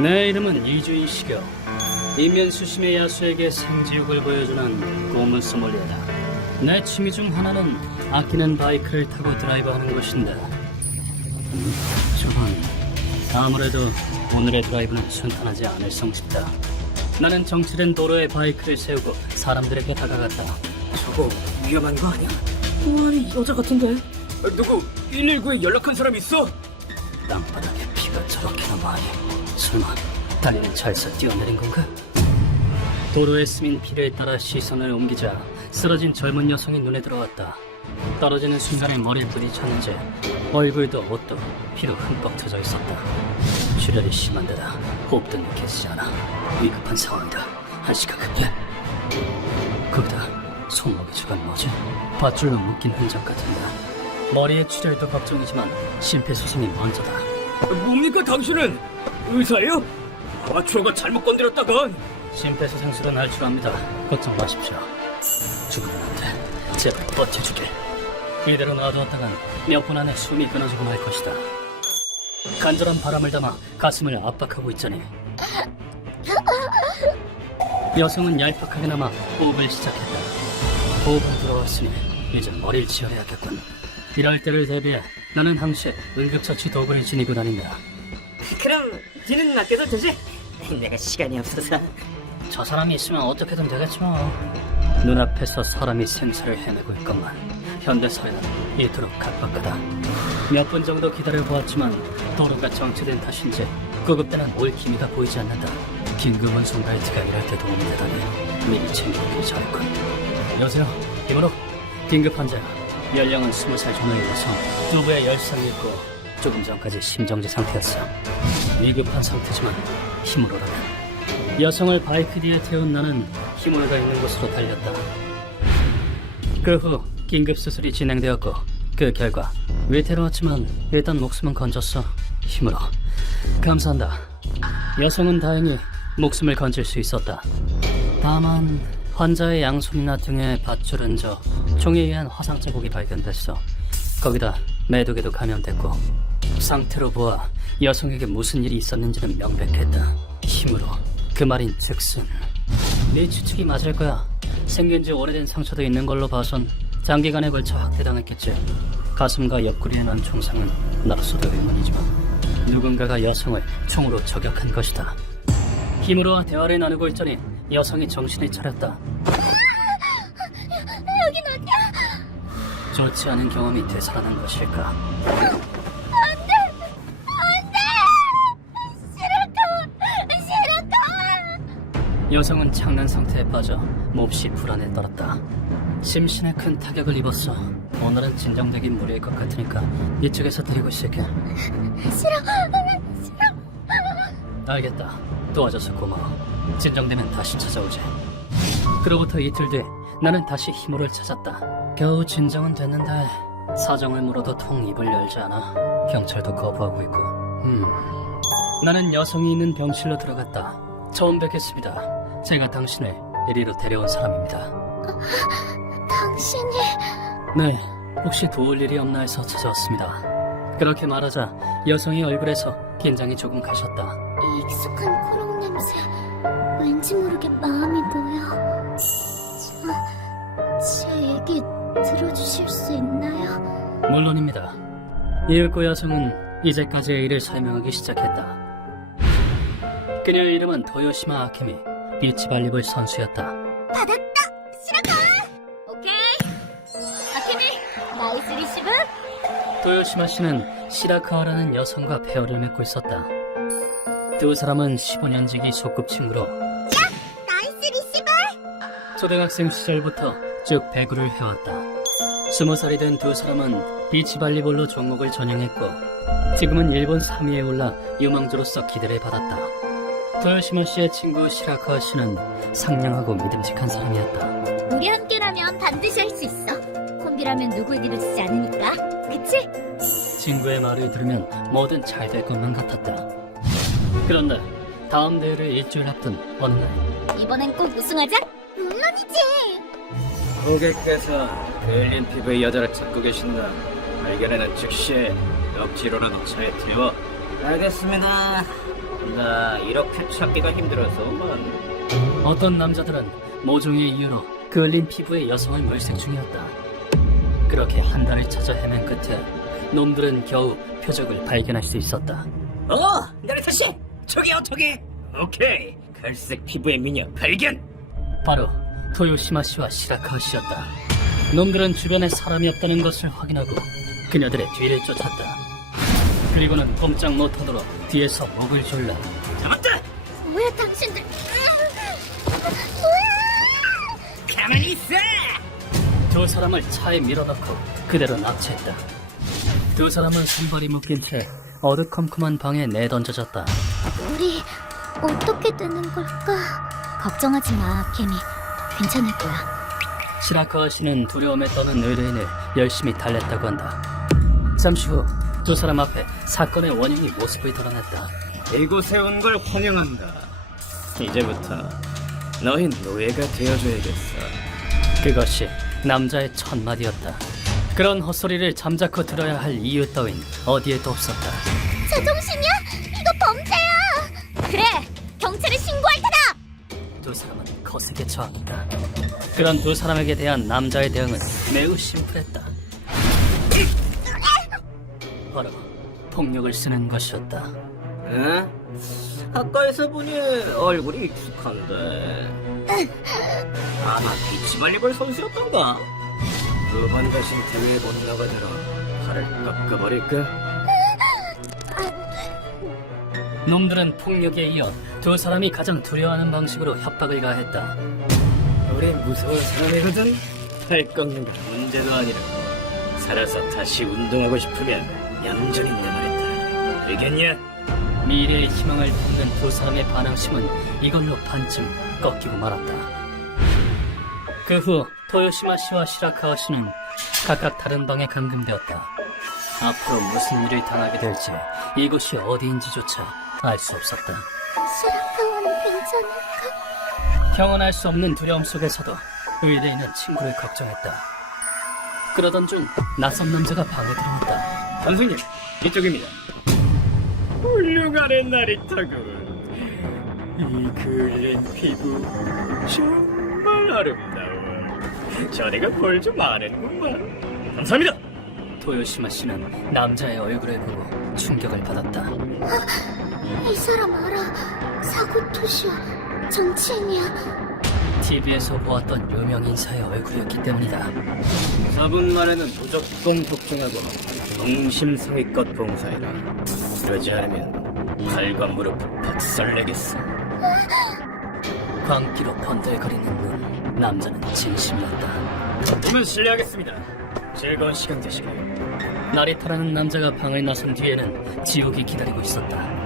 내 이름은 이주인 시교. 인면수심의 야수에게 생지옥을 보여주는 고문 소믈리에다. 내 취미 중 하나는 아끼는 바이크를 타고 드라이브하는 것인데, 저건 아무래도 오늘의 드라이브는 순탄하지 않을 성짓다. 나는 정체된 도로에 바이크를 세우고 사람들에게 다가갔다. 저거 위험한 거 아니야? 아니 여자 같은데? 누구 119에 연락한 사람 있어? 땅바닥에 피가 저렇게나 많이. 설마 달리는 차에서 뛰어내린 건가? 도로에 스민 피를 따라 시선을 옮기자 쓰러진 젊은 여성이 눈에 들어왔다. 떨어지는 순간에 머리에 부딪혔는지 얼굴도 옷도 피로 흠뻑 터져 있었다. 출혈이 심한 데다 호흡도 느껴지지 않아. 위급한 상황이다. 한시가 급해. 거기다 손목에 저건 뭐지? 밧줄로 묶인 흔적 같은데. 머리에 출혈도 걱정이지만 심폐소생이 먼저다. 뭡니까 당신은? 의사예요? 아마추어가 잘못 건드렸다간 심폐소생술은 할 줄 압니다. 걱정 마십시오. 죽으면 안 돼. 제발 버텨주길. 이대로 놔두었다간 몇 분 안에 숨이 끊어지고 말 것이다. 간절한 바람을 담아 가슴을 압박하고 있자니 여성은 얄팍하게나마 호흡을 시작했다. 호흡은 들어왔으니 이제 머리를 치열해야겠군. 이럴 때를 대비해 나는 항시 응급처치 도구를 지니고 다닌다. 그럼 니는 맡겨도 되지? 내가 시간이 없어서. 저 사람이 있으면 어떻게든 되겠지 뭐. 눈앞에서 사람이 생사를 헤매고 있건만 현대사회는 이토록 각박하다. 몇 분 정도 기다려보았지만 도로가 정체된 탓인지 구급대는 올 기미가 보이지 않는다. 긴급 운송 라이트가 일할 때 도움이 되다니 미리 챙겨오길 잘했군. 여보세요? 김은옥? 긴급 환자야. 연령은 20살 전후의 여성. 두부에 열상이 있고 조금 전까지 심정지 상태였어. 위급한 상태지만 힘으로라면. 여성을 바이크 뒤에 태운 나는 힘으로가 있는 곳으로 달렸다. 그 후 긴급 수술이 진행되었고 그 결과 위태로웠지만 일단 목숨은 건졌어. 힘으로. 감사한다. 여성은 다행히 목숨을 건질 수 있었다. 다만 환자의 양손이나 등에 밧줄은 저 총에 의한 화상 자국이 발견됐어. 거기다 매독에도 감염됐고 상태로 보아 여성에게 무슨 일이 있었는지는 명백했다. 힘으로. 그 말인 즉슨 네 추측이 맞을 거야. 생긴 지 오래된 상처도 있는 걸로 봐선 장기간에 걸쳐 학대당했겠지. 가슴과 옆구리에 난 총상은 나로서도 의문이지만 누군가가 여성을 총으로 저격한 것이다. 힘으로 대화를 나누고 있자니 여성이 정신을 차렸다. 여긴 어디야? 좋지 않은 경험이 되살아난 것일까? 안돼! 싫어! 여성은 창난 상태에 빠져 몹시 불안에 떨었다. 심신에 큰 타격을 입었어. 오늘은 진정되긴 무리일 것 같으니까 이쪽에서 드리고 시작해. 싫어! 알겠다. 도와줘서 고마워. 진정되면 다시 찾아오지. 그로부터 이틀 뒤 나는 다시 힘으로를 찾았다. 겨우 진정은 됐는데 사정을 물어도 통 입을 열지 않아. 경찰도 거부하고 있고. 나는 여성이 있는 병실로 들어갔다. 처음 뵙겠습니다. 제가 당신을 이리로 데려온 사람입니다. 당신이... 네, 혹시 도울 일이 없나 해서 찾아왔습니다. 그렇게 말하자 여성의 얼굴에서 긴장이 조금 가셨다. 익숙한 코롱 냄새... 왠지 모르게 마음이 놓여... 제 얘기 들어주실 수 있나요? 물론입니다. 이윽고 여성은 이제까지의 일을 설명하기 시작했다. 그녀의 이름은 도요시마 아케미, 비치발리볼 선수였다. 받았다! 시라카! 오케이! 아케미, 나이스 리시브! 도요시마 씨는 시라카와라는 여성과 페어를 맺고 있었다. 두 사람은 15년지기 소꿉친구로 나이스 리시브! 초등학생 시절부터 쭉 배구를 해왔다. 20살이 된 두 사람은 비치발리볼로 종목을 전향했고 지금은 일본 3위에 올라 유망주로서 기대를 받았다. 도요시마 씨의 친구 시라카와 씨는 상냥하고 믿음직한 사람이었다. 우리 함께라면 반드시 할 수 있어. 콤비라면 누구에게도 지지 않으니까. 그치? 친구의 말을 들으면 뭐든 잘 될 것만 같았다. 그런데 다음 대회를 일주일 앞둔 어느 날 이번엔 꼭 우승하자? 물론이지! 고객께서 베일린 피부의 여자를 찾고 계신다. 발견에는 즉시 억지로라도 차에 태워. 알겠습니다. 나 이렇게 찾기가 힘들어서만. 어떤 남자들은 모종의 이유로 그을린 피부의 여성을 물색 중이었다. 그렇게 한 달을 찾아 헤맨 끝에 놈들은 겨우 표적을 발견할 수 있었다. 나리타 씨, 저기요, 저기. 오케이, 갈색 피부의 미녀 발견. 바로 토요시마 씨와 시라카와 씨였다. 놈들은 주변에 사람이 없다는 것을 확인하고 그녀들의 뒤를 쫓았다. 그리고는 꼼짝 못하도록 뒤에서 목을 졸라 잡았다. 뭐야 당신들? 가만히 있어. 두 사람을 차에 밀어넣고 그대로 납치했다. 두 사람은 손발이 묶인 채 어두컴컴한 방에 내던져졌다. 우리 어떻게 되는 걸까? 걱정하지 마, 케미. 괜찮을 거야. 시라카와 씨는 두려움에 떠는 의뢰인을 열심히 달랬다고 한다. 잠시 후 두 사람 앞에 사건의 원인이 모습을 드러냈다. 이곳에 온 걸 환영한다. 이제부터 너희 노예가 되어줘야겠어. 그것이 남자의 첫 마디였다. 그런 헛소리를 잠자코 들어야 할 이유 따윈 어디에도 없었다. 제정신이야? 이거 범죄야! 그래! 경찰에 신고할 테다! 두 사람은 거세게 저항했다. 그런 두 사람에게 대한 남자의 대응은 매우 심플했다. 바로 폭력을 쓰는 것이었다. 응? 가까이서 보니 얼굴이 익숙한데. 아마 비치발리볼 선수였던가? 두 번 다신 대회에 못 나가더라. 팔을 깎아버릴까? 놈들은 폭력에 이어 두 사람이 가장 두려워하는 방식으로 협박을 가했다. 우리 무서운 사람이거든. 팔 꺾는 건 문제도 아니라 살아서 다시 운동하고 싶으면 얌전히 내 말에 따라. 알겠냐? 미래의 희망을 품는 두 사람의 반항심은 이걸로 반쯤 꺾이고 말았다. 그 후 토요시마 씨와 시라카와 씨는 각각 다른 방에 감금되었다. 앞으로 무슨 일을 당하게 될지 이곳이 어디인지조차 알 수 없었다. 시라카와는 괜찮을까? 형언할 수 없는 두려움 속에서도 의뢰인은 친구를 걱정했다. 그러던 중 낯선 남자가 방에 들어왔다. 선생님, 이쪽입니다. 훌륭하네, 나리타군. 이 그을린 피부 정말 아름다워. 자네가 볼 좀 아는구만. 감사합니다. 토요시마 씨는 남자의 얼굴을 보고 충격을 받았다. 이 사람 알아. 사고토시야. 정치인이야. TV에서 보았던 유명 인사의 얼굴이었기 때문이다. 4분 만에는 무조건 복종하고 동심성의껏 봉사해라. 그러지 않으면 팔과 무릎 박살내겠어. 광기로 번들거리는 눈, 남자는 진심이었다. 오면 실례하겠습니다. 즐거운 시간 되시길. 나리타라는 남자가 방을 나선 뒤에는 지옥이 기다리고 있었다.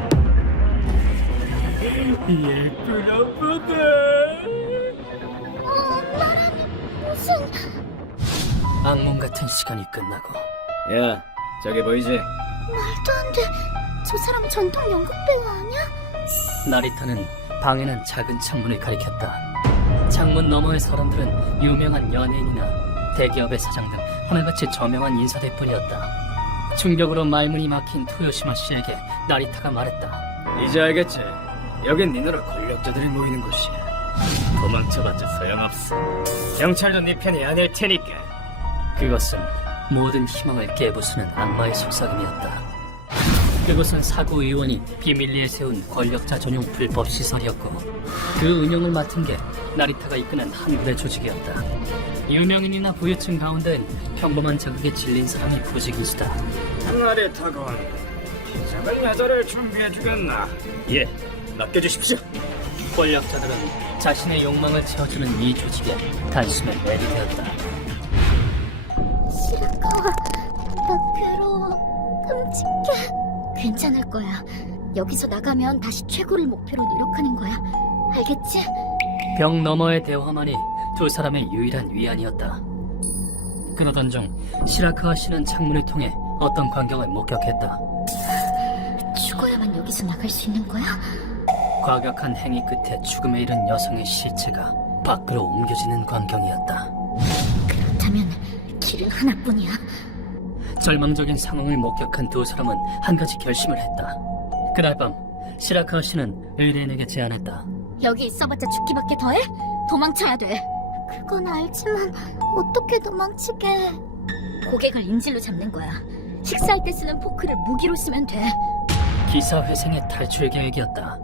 예쁘나 보다. 무슨... 악몽 같은 시간이 끝나고 야, 저기 보이지? 말도 안 돼. 저 사람 전통 연극 배우 아니야? 나리타는 방에는 작은 창문을 가리켰다. 창문 너머의 사람들은 유명한 연예인이나 대기업의 사장 등 하나같이 저명한 인사들 뿐이었다. 충격으로 말문이 막힌 토요시마 씨에게 나리타가 말했다. 이제 알겠지? 여긴 니나라 권력자들이 모이는 곳이야. 도망쳐봤자 소용없어. 경찰도 네 편이 아닐 테니까. 그것은 모든 희망을 깨부수는 악마의 속삭임이었다. 그곳은 사구 의원이 비밀리에 세운 권력자 전용 불법 시설이었고 그 운영을 맡은 게 나리타가 이끄는 한글의 조직이었다. 유명인이나 부유층 가운데는 평범한 자극에 질린 사람이 부직이시다. 나리타군, 기적을 여자를 준비해주겠나? 예, 맡겨주십시오. 권력자들은 자신의 욕망을 채워주는 이 조직에 단숨에 매료되었다. 시라카와, 나 괴로워. 끔찍해. 괜찮을 거야. 여기서 나가면 다시 최고를 목표로 노력하는 거야. 알겠지? 벽 너머의 대화만이 두 사람의 유일한 위안이었다. 그러던 중 시라카와 씨는 창문을 통해 어떤 광경을 목격했다. 죽어야만 여기서 나갈 수 있는 거야? 과격한 행위 끝에 죽음에 이른 여성의 시체가 밖으로 옮겨지는 광경이었다. 그렇다면 길은 하나뿐이야. 절망적인 상황을 목격한 두 사람은 한 가지 결심을 했다. 그날 밤 시라카와 씨는 의뢰인에게 제안했다. 여기 있어봤자 죽기밖에 더해? 도망쳐야 돼. 그건 알지만 어떻게 도망치게? 고객을 인질로 잡는 거야. 식사할 때 쓰는 포크를 무기로 쓰면 돼. 기사 회생의 탈출 계획이었다.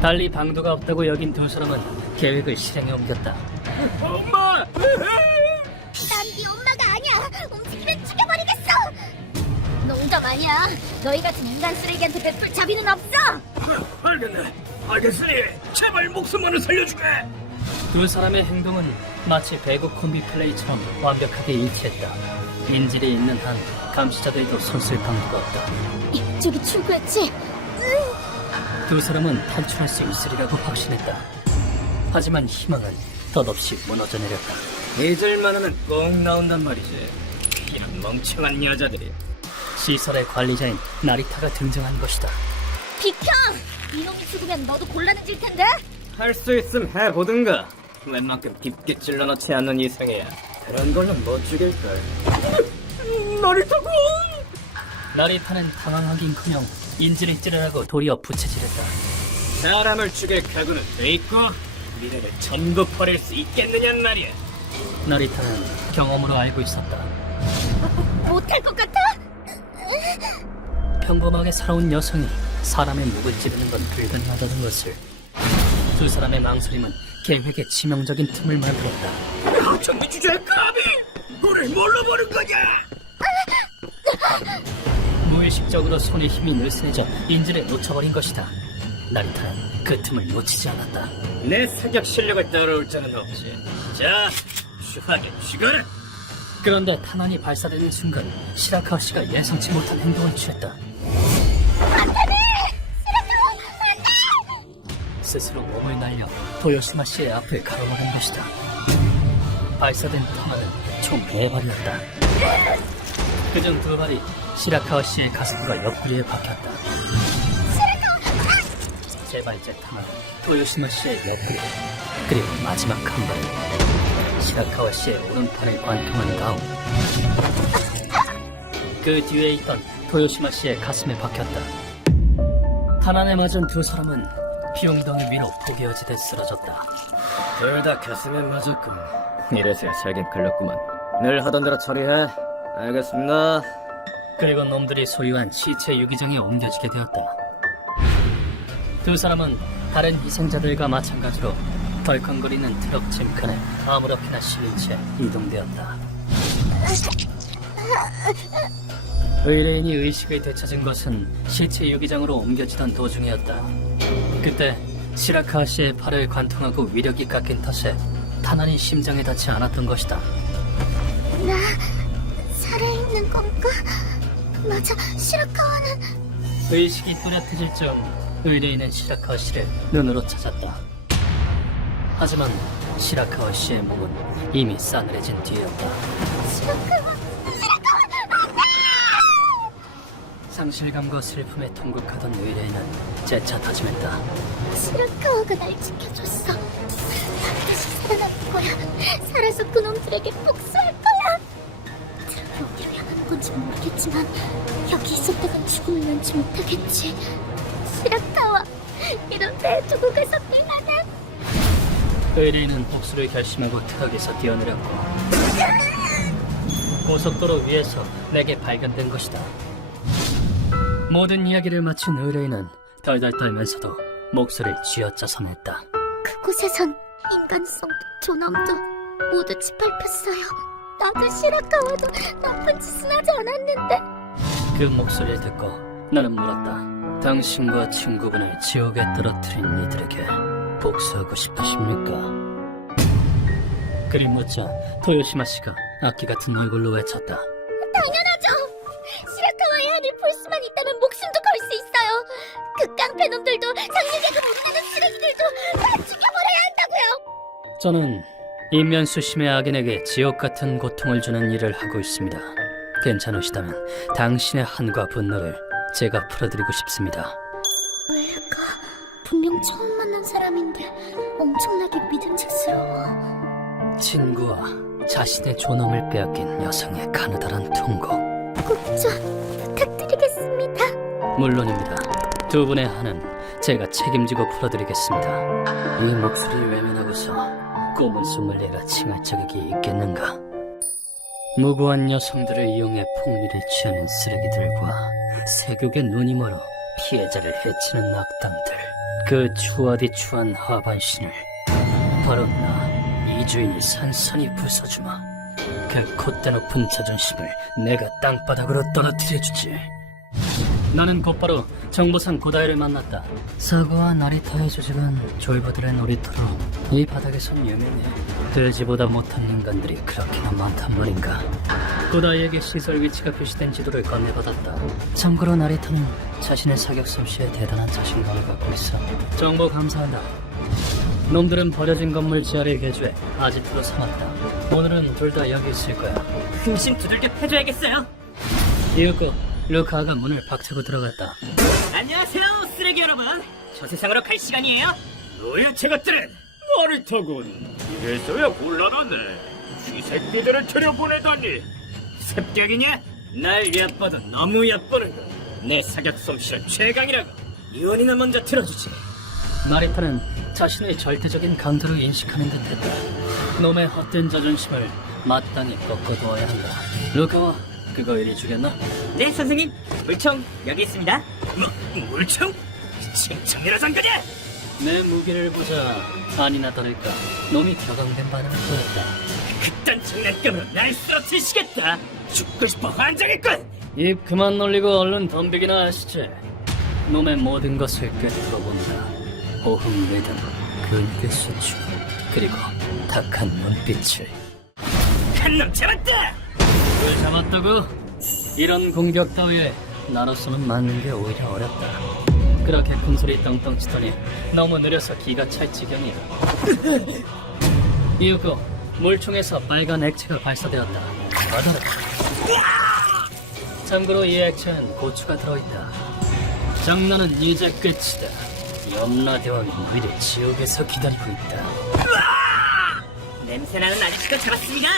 달리 방도가 없다고 여긴 두 사람은 계획을 실행에 옮겼다. 엄마! 난 네 엄마가 아니야. 움직이면 죽여버리겠어. 농담 아니야. 너희 같은 인간 쓰레기한테 베풀 자비는 없어. 알겠네. 알겠으니 제발 목숨만을 살려주게. 두 사람의 행동은 마치 배구 콤비 플레이처럼 완벽하게 일치했다. 인질이 있는 한 감시자들도 손쓸 방도가 없다. 이쪽이 출구였지? 두 사람은 탈출할 수 있으리라고 확신했다. 하지만 희망은 덧없이 무너져 내렸다. 잊을만하면 꼭 나온단 말이지. 이런 멍청한 여자들이. 시설의 관리자인 나리타가 등장한 것이다. 비켜! 이놈이 죽으면 너도 곤란해질 텐데? 할 수 있음 해보든가. 웬만큼 깊게 찔러넣지 않는 이상이야. 그런 걸로 못 죽일걸. 나리타군! 나리타는 당황하긴커녕 인질을 찌르라고 도리어 부채질했다. 사람을 죽일 각오는 돼 있고 미래를 전부 버릴 수 있겠느냔 말이야. 나리타는 경험으로 알고 있었다. 못할 것 같아? 평범하게 살아온 여성이 사람의 목을 찌르는 건 불가능하다는 것을. 두 사람의 망설임은 계획의 치명적인 틈을 만들었다. 정비 주제의 감히 우리 뭘로 보는 거냐? 무의식적으로 손에 힘이 느슨해져 인질을 놓쳐버린 것이다. 나리타는 그 틈을 놓치지 않았다. 내 사격 실력을 따라올 자는 없지. 자, 추하게 죽어라. 그런데 탄환이 발사되는 순간 시라카와 씨가 예상치 못한 행동을 취했다. 스스로 몸을 날려 도요시마 씨의 앞을 가로막은 것이다. 발사된 탄환은 총 4발이었다. 그중 2발이 시라카와 씨의 가슴과 옆구리에 박혔다. 세 발째 탄환은 도요시마 씨의 옆구리, 그리고 마지막 한 발은 시라카와 씨의 오른팔에 관통한 다음 그 뒤에 있던 도요시마 씨의 가슴에 박혔다. 탄환에 맞은 두 사람은 비용덩이 위로 포개어지듯 쓰러졌다. 둘 다 가슴에 맞았군. 이래서야 살긴 걸렸구만. 늘 하던 대로 처리해. 알겠습니다. 그리고 놈들이 소유한 시체 유기장에 옮겨지게 되었다. 두 사람은 다른 희생자들과 마찬가지로 덜컹거리는 트럭 짐칸에 아무렇게나 실린 채 이동되었다. 의뢰인이 의식을 되찾은 것은 시체 유기장으로 옮겨지던 도중이었다. 그때 시라카와 씨의 팔을 관통하고 위력이 깎인 탓에 탄환이 심장에 닿지 않았던 것이다. 나 살아있는 건가? 맞아, 시라카와는 의식이 또렷해질 즈음 의뢰인은 시라카와 씨를 눈으로 찾았다. 하지만 시라카와 씨의 몸은 이미 싸늘해진 뒤였다. 시라카와 상실감과 슬픔에 통곡하던 의뢰인은 재차 다짐했다. 시라카와가 날 지켜줬어. 반드시 살아남을 거야. 살아서 그놈들에게 복수할 거야. 트럭이 어디로 향하는 건지 모르겠지만 여기 있을 때가 죽음을 면치 못하겠지. 시라카와, 이런 내 두고 가서 미안해. 의뢰인은 복수를 결심하고 트럭에서 뛰어내렸고 고속도로 위에서 내게 발견된 것이다. 모든 이야기를 마친 의뢰인은 덜덜 떨면서도 목소리를 쥐어짜서 냈다. 그곳에선 인간성도 존엄도 모두 짓밟혔어요. 나도 시라카와도 나쁜 짓은 하지 않았는데. 그 목소리를 듣고 나는 물었다. 당신과 친구분을 지옥에 떨어뜨린 이들에게 복수하고 싶으십니까? 그리 묻자 토요시마 씨가 악기 같은 얼굴로 외쳤다. 당연하죠. 시라카와의 한을 볼 수만 있다면 목숨도 걸 수 있어요. 그 깡패놈들도 상류계급 우리나라 쓰레기들도 다 죽여버려야 한다고요. 저는 인면수심의 악인에게 지옥 같은 고통을 주는 일을 하고 있습니다. 괜찮으시다면 당신의 한과 분노를 제가 풀어드리고 싶습니다. 왜일까? 분명 처음 만난 사람인데 엄청나게 믿음직스러워. 친구와 자신의 존엄을 빼앗긴 여성의 가느다란 통곡. 꼭 좀 부탁드리겠습니다. 물론입니다. 두 분의 한은 제가 책임지고 풀어드리겠습니다. 이 목소리 외면하고서 꼬문 소믈리에가 칭할 자격이 있겠는가? 무고한 여성들을 이용해 폭리를 취하는 쓰레기들과 세국의 눈이 멀어 피해자를 해치는 악당들, 그 추하디추한 하반신을 바로 나 이주인이 산산히 부숴주마. 그 콧대 높은 자존심을 내가 땅바닥으로 떨어뜨려주지. 나는 곧바로 정보상 고다이를 만났다. 사고와 나리타의 조직은 졸부들의 놀이터로 이 바닥에선 유명해. 돼지보다 못한 인간들이 그렇게나 많단 말인가. 고다이에게 시설 위치가 표시된 지도를 건네받았다. 참고로 나리타는 자신의 사격 솜씨에 대단한 자신감을 갖고 있어. 정보 감사한다. 놈들은 버려진 건물 지하를 개조해 아지트로 삼았다. 오늘은 둘 다 여기 있을 거야. 흥심 두들겨 패줘야겠어요. 이윽고 루카가 문을 박차고 들어갔다. 안녕하세요, 쓰레기 여러분. 저 세상으로 갈 시간이에요. 너의 제것들은 나리타군. 이래서야 곤란하네. 쥐새끼들을 들여보내다니. 습격이냐? 날 얕봐도 너무 얕보는군. 내 사격 솜씨는 최강이라고. 이원이나 먼저 들어주지. 나리타는 자신의 절대적인 강도로 인식하는 듯했다. 놈의 헛된 자존심을 마땅히 꺾어두어야 한다. 루카와 그거 이리 주겠나? 네, 선생님. 물총 여기 있습니다. 물총? 칭찬이라선 그냐? 내 무기를 보자. 아니나 다를까 놈이 격앙된 반응을 보였다. 그딴 장난감으로 날 쓰러뜨리시겠다. 죽고 싶어 환장했군. 입 그만 놀리고 얼른 덤비기나 하시지. 놈의 모든 것을 꿰뚫어본다. 호흡 리듬, 근육의 수축, 그리고 탁한 눈빛을. 한 놈 잡았다. 왜 잡았다고? 이런 공격 따위에 나로서는 맞는 게 오히려 어렵다. 그렇게 군소리 떵떵 치더니 너무 느려서 기가 찰 지경이야. 이윽고 물총에서 빨간 액체가 발사되었다. 받아라. 참고로 이 액체엔 고추가 들어있다. 장난은 이제 끝이다. 염라대왕이 우리를 지옥에서 기다리고 있다. 냄새나는 아저씨도 잡았습니다.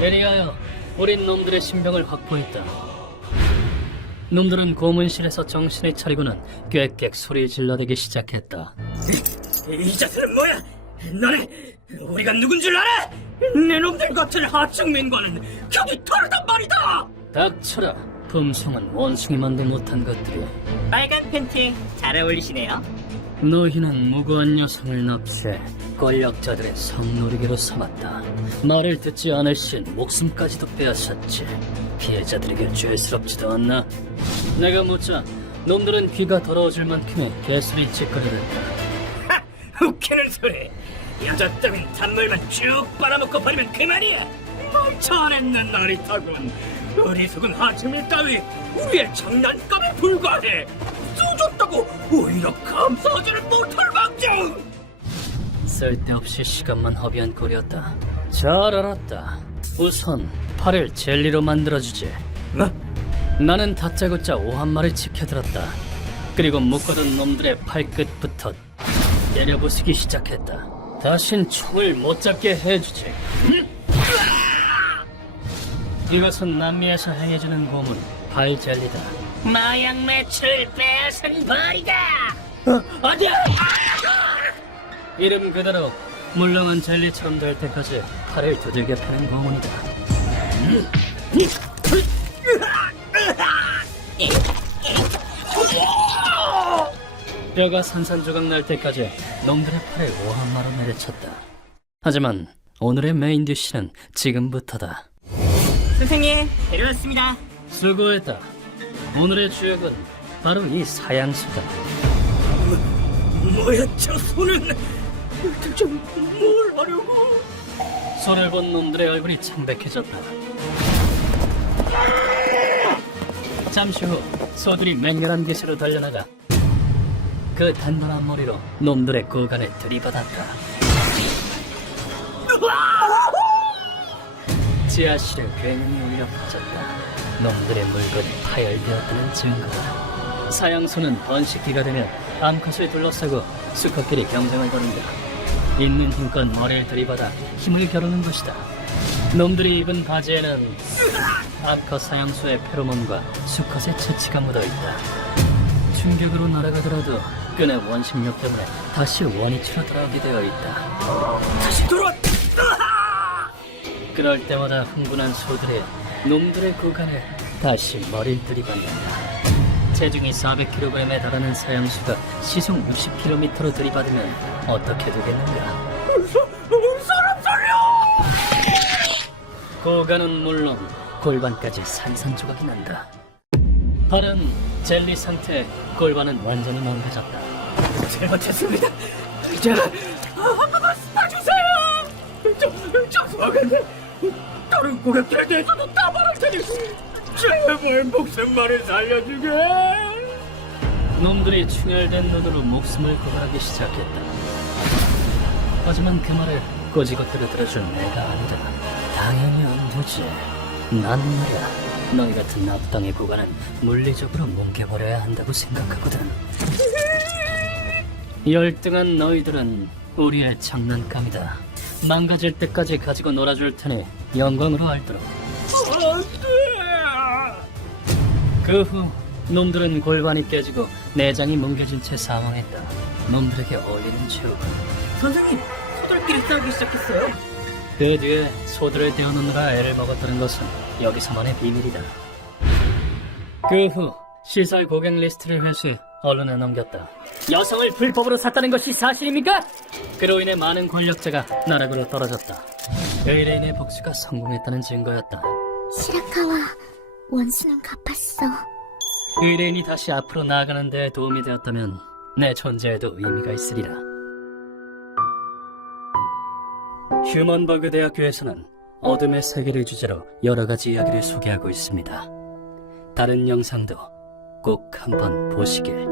예리하여 우린 놈들의 신병을 확보했다. 놈들은 고문실에서 정신을 차리고는 꽥꽥 소리 질러대기 시작했다. 이 자들은 뭐야? 너네 우리가 누군 줄 알아? 내 놈들 같은 하층민과는 격이 다르단 말이다. 닥쳐라. 품성은 원숭이만도 못한 것들이. 빨간 팬티 잘 어울리시네요. 너희는 무고한 여성을 납치해 권력자들의 성노리개로 삼았다. 말을 듣지 않을 시엔 목숨까지도 빼앗았지. 피해자들에게 죄스럽지도 않나? 내가 묻자 놈들은 귀가 더러워질 만큼의 개소리 짓거리랬다. 하! 웃기는 소리. 여자 따윈 단물만 쭉 빨아먹고 버리면 그만이야. 멍청한 나리타군. 어리석은 하층민 따위 우리의 장난감에 불과해. 쏘줬다고 오히려 감사하지를 못할 망정. 쓸데없이 시간만 허비한 꼴이었다. 잘 알았다. 우선 팔을 젤리로 만들어주지. 뭐? 나는 다짜고짜 오한말을 지켜들었다. 그리고 묶어둔 놈들의 팔끝부터 때려부수기 시작했다. 다신 총을 못 잡게 해주지. 이것은 남미에서 행해주는 고문 발 젤리다. 마약 매출 빼앗은 벌이다. 어디야? 이름 그대로 물렁한 젤리처럼 될 때까지 팔을 두들겨 패는 고문이다. 뼈가 산산조각 날 때까지 놈들의 팔을 오한마로 내려쳤다. 하지만 오늘의 메인 디쉬는 지금부터다. 선생님, 데려왔습니다. 수고했다. 오늘의 주역은 바로 이 사양수다. 뭐야 저 손은. 대체 뭘 하려고. 손을 본 놈들의 얼굴이 창백해졌다. 잠시 후 소들이 맹렬한 기세로 달려나가 그 단단한 머리로 놈들의 고관을 들이받았다. 지하실에 굉음이 울려 퍼졌다. 놈들의 물건이 파열되었다는 증거다. 사형수는 번식기가 되면 암컷을 둘러싸고 수컷끼리 경쟁을 벌인다. 있는 힘껏 머리를 들이받아 힘을 겨루는 것이다. 놈들이 입은 바지에는 암컷 사냥수의 페로몬과 수컷의 채취가 묻어있다. 충격으로 날아가더라도 끈의 원심력 때문에 다시 원위치로 돌아오게 되어 있다. 다시 돌아왔. 그럴 때마다 흥분한 소들이 놈들의 구간에 다시 머리를 들이받는다. 체중이 400kg에 달하는 사형수가 시속 60km로 들이받으면 어떻게 되겠는가? 사람 살려! 고관은 물론 골반까지 산산조각이 난다. 발은 젤리 상태, 골반은 완전히 멍해졌다. 잘못했습니다. 이제 한 번만 봐주세요. 죄송하겠네. 다른 고객들에 대해서도 다 말할 테니 제발 목숨만을 살려주게. 놈들이 충혈된 눈으로 목숨을 구하기 시작했다. 하지만 그 말을 꼬지것들을 들어줄 내가 아니다. 당연히 안 되지. 난 말이야, 너희 같은 나부당의 구간은 물리적으로 뭉개버려야 한다고 생각하거든. 열등한 너희들은 우리의 장난감이다. 망가질 때까지 가지고 놀아줄 테니 영광으로 알도록. 그 후 놈들은 골반이 깨지고 내장이 뭉개진 채 사망했다. 놈들에게 어울리는 최후가. 선생님, 소들끼리 싸우기 시작했어요. 그 뒤에 소들을 데워놓느라 애를 먹었다는 것은 여기서만의 비밀이다. 그 후 시설 고객 리스트를 회수해 언론에 넘겼다. 여성을 불법으로 샀다는 것이 사실입니까? 그로 인해 많은 권력자가 나락으로 떨어졌다. 의뢰인의 복수가 성공했다는 증거였다. 시라카와 원수는 갚았어. 의뢰인이 다시 앞으로 나아가는 데 도움이 되었다면 내 존재에도 의미가 있으리라. 휴먼버그 대학교에서는 어둠의 세계를 주제로 여러 가지 이야기를 소개하고 있습니다. 다른 영상도 꼭 한번 보시길.